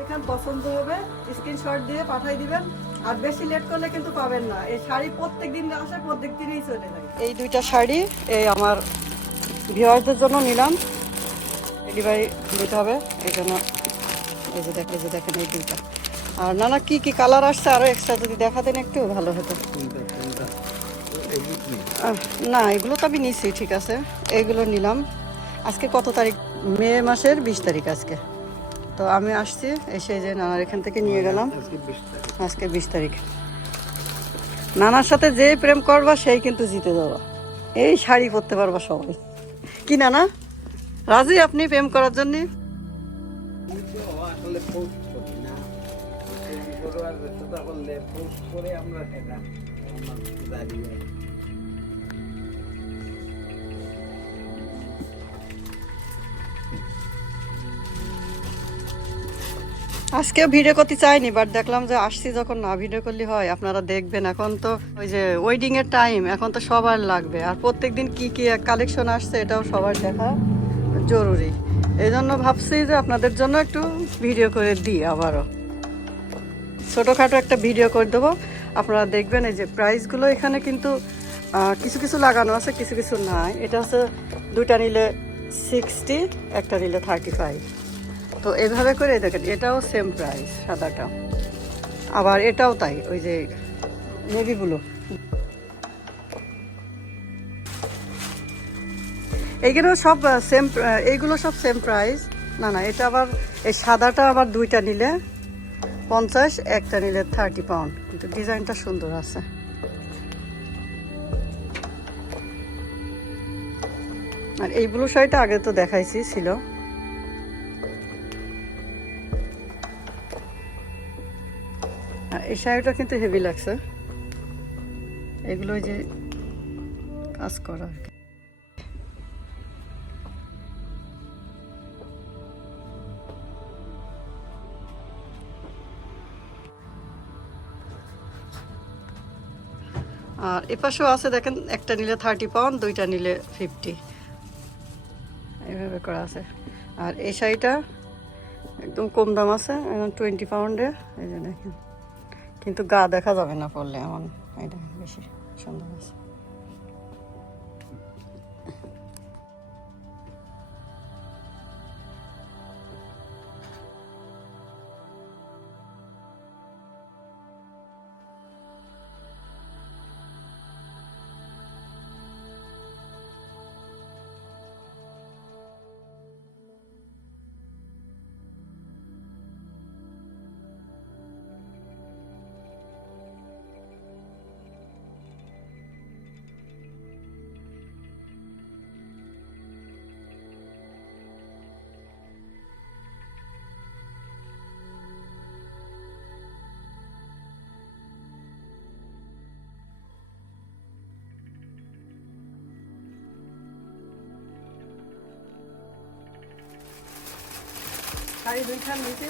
যেখান পছন্দ হবে স্ক্রিনশট দিয়ে পাঠাই দিবেন। আর বেশি লেট করলে কিন্তু পাবেন না। এই শাড়ি প্রত্যেক দিন আসে প্রত্যেক দিনই চলে যায়। এই দুইটা শাড়ি এই আমার ভিউয়ারদের জন্য নিলাম। ডেলিভারি দিতে হবে। এই জন্য এই যে দেখে যে দেখেন এই দুইটা। আর না না কি কি কালার আসছে? আরও এক্সট্রা যদি দেখাতেন একটু ভালো হতো। না এগুলো তো আমি নিছি ঠিক আছে। এগুলো নিলাম। আজকে কত তারিখ? মে মাসের বিশ তারিখ আজকে। তো আমি আসছি, এসে যে নানার এখান থেকে নিয়ে গেলাম। আজকে বিশ তারিখ। নানার সাথে যে প্রেম করবা, সেই কিন্তু জিতে যাবা। এই শাড়ি পরতে পারবা সবাই। কি নানা? রাজি আপনি প্রেম করার জন্য? আসলে আজকেও ভিডিও করতে চাইনি বাট দেখলাম যে আসছি যখন না, ভিডিও করলে হয়, আপনারা দেখবেন। এখন তো ওই যে ওয়েডিং এর টাইম এখন তো সবার লাগবে। আর প্রত্যেকদিন কি কি কালেকশন আসছে, এটাও সবার দেখা জরুরি। এই জন্য ভাবছি যে আপনাদের জন্য একটু ভিডিও করে দিই আবারও। ছোটোখাটো একটা ভিডিও করে দেবো। আপনারা দেখবেন এই যে প্রাইসগুলো এখানে কিন্তু কিছু কিছু লাগানো আছে, কিছু কিছু নাই। এটা হচ্ছে দুইটা নিলে সিক্সটি একটা নিলে থার্টি ফাইভ তো এভাবে করে দেখেন, এটাও সেম প্রাইস সাদাটা। আবার এটাও তাই, ওই যে নেভি ব্লু এইগুলো সব সেম এইগুলো সব সেম প্রাইস না না, এটা আবার, এই সাদাটা আবার দুইটা নিলে পঞ্চাশ, একটা নিলে থার্টি পাউন্ড কিন্তু ডিজাইনটা সুন্দর আছে। আর এই ব্লু শাড়িটা আগে তো দেখাইছি, ছিল। এই শাড়িটা কিন্তু হেভি লাগছে। এগুলো যে কাজ করা আর কি। আর এপাশেও আছে দেখেন, একটা নিলে থার্টি পাউন্ড দুইটা নিলে ফিফটি এইভাবে করা আছে। আর এই শাড়িটা একদম কম দাম আছে টোয়েন্টি পাউন্ডে এই যে দেখেন। কিন্তু গা দেখা যাবে না পড়লে এমন এটা বেশি সুন্দর আছে। শাড়ি দুইখান নিচে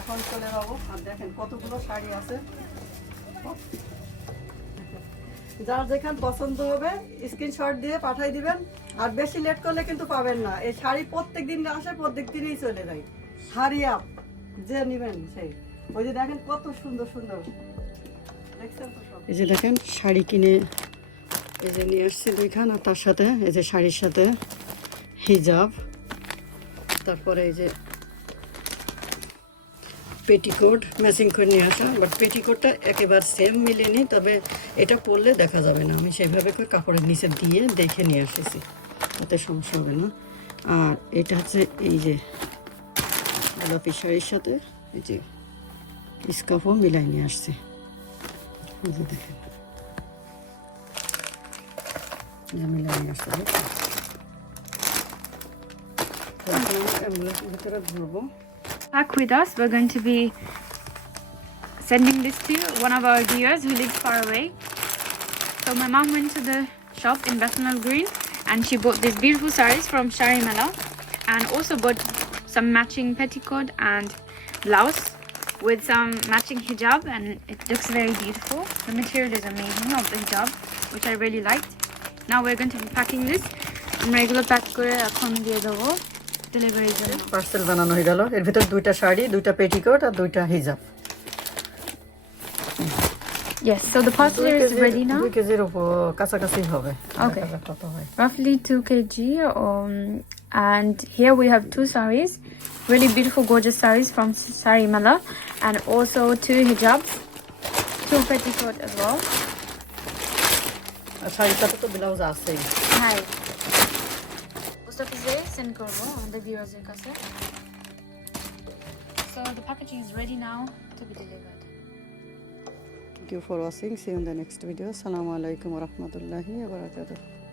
এখন চলে যাব। আর দেখেন কতগুলো শাড়ি আছে। যার যেখান পছন্দ হবে স্ক্রিনশট দিয়ে পাঠাই দিবেন। আর বেশি লেট করলে কিন্তু পাবেন না। এই শাড়ি প্রত্যেক দিন আসে প্রত্যেক দিনই চলে যায়। হারি আপ, যে নেবেন সেই। ওই যে দেখেন কত সুন্দর সুন্দর? এই যে দেখেন, শাড়ি কিনে এই যে নিয়ে আসছি দুইখান, আর তার সাথে এই যে শাড়ির সাথে হিজাব। তারপরে এই যে পেটিকোট ম্যাচিং করে নিয়ে আসা বাট পেটিকোটটা একেবারে সেম মিলেনি তবে এটা পরলে দেখা যাবে না। আমি সেভাবে করে কাপড়ের নিচে দিয়ে দেখে নিয়ে এসেছি তাতে সমস্যা হবে না। আর এটা হচ্ছে এই যে গোলাপি শাড়ির সাথে এই যে স্কাফও মিলাই নিয়ে আসছে। দেখেন। নিয়ে আসছে ভিতরে ঘুরবো back with us. We're going to be sending this to one of our viewers who lives far away. So my mom went to the shop in Bethnal Green and she bought these beautiful sarees from Sharimala and also bought some matching petticoat and blouse with some matching hijab and it looks very beautiful. The material is amazing of the hijab which I really liked. Now we're going to be packing this. I'm regular pack করে এখন দিয়ে দেবো ডেলিভারির জন্য parcel বানানো হয়ে গেল এর ভিতর দুইটা শাড়ি দুইটা পেটিকোট আর দুইটা হিজাব Yes, so the parcel দুই is কেজির- ready now. দুই কেজির উপর কাছাকাছি হবে Okay. দেখা যাক কত হয় roughly 2 kg um, and here we have two saris really beautiful gorgeous saris from sari mala and also two hijabs two petticoat as well আর শাড়ির সাথে তো ব্লাউজ আছেই hi post send করব আমাদের এর কাছে so the packaging is ready now to be delivered Thank you for watching. See you in the next video. Assalamu alaikum wa rahmatullahi wa barakatuh.